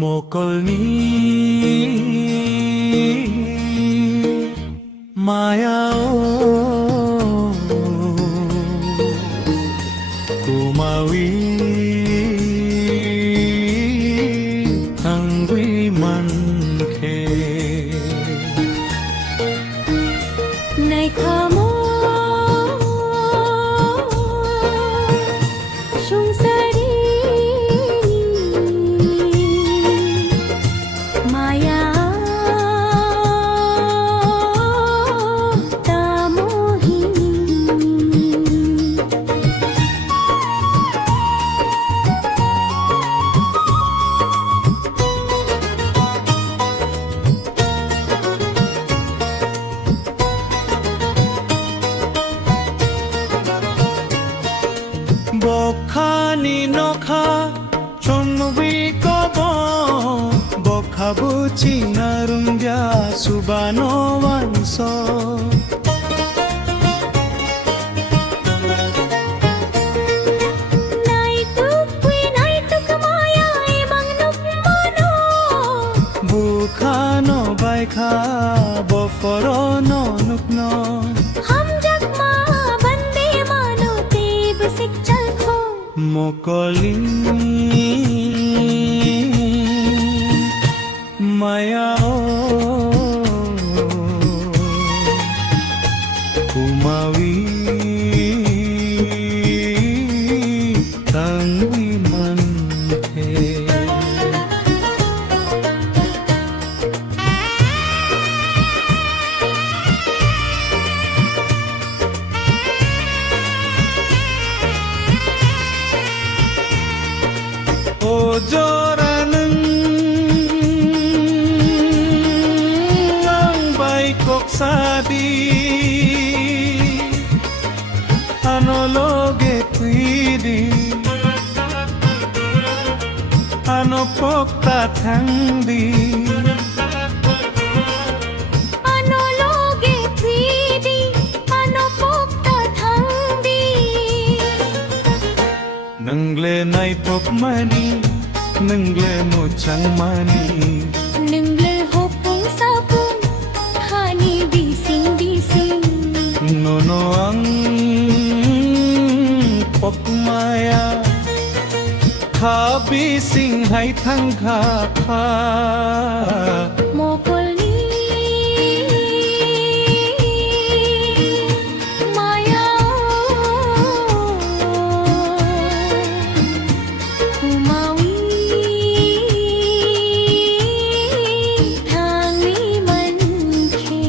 মোকলনি মায়াও kumawi hangwi manke này khamo sungsari maya tamohi বখানি নখা চন্বি কব বখাবুচি নারুঙ্গা সুবানো one's বুখানো বাইখা বফরনো নুকনো মোকলি মায়াও kumawi hangwi manke ojoraneng ang baikok sadi anologe tuidi anopokta thangdi nangle nai pok mani nangle mo chang mani nangle hopung sapung khani bising nono ang pok maya kha bising hai thang kha kha mokolni maya kumawi thangwi manke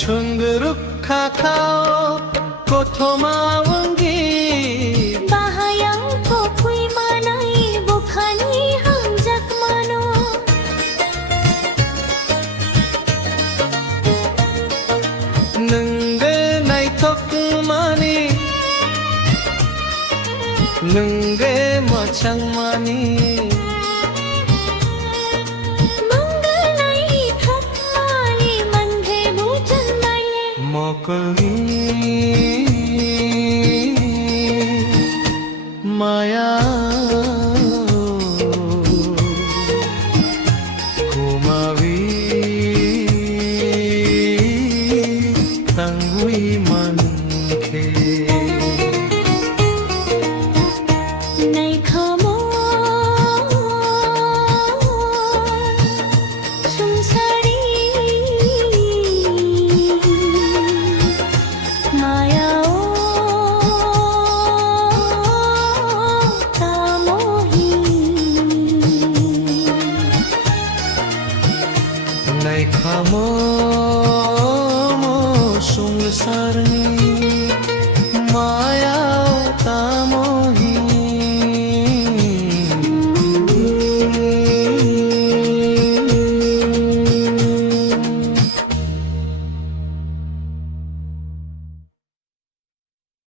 chungruk kha khao kothoma wangi bahayang ko kui manai bukhani hangjak mano nunge nai thok mani nunge mo chang mani mangalai thak mani manghe bujan mai मोकली माया kumawi hangwi manke nai khamo sungsari maya tamohi nai khamo mo sungsar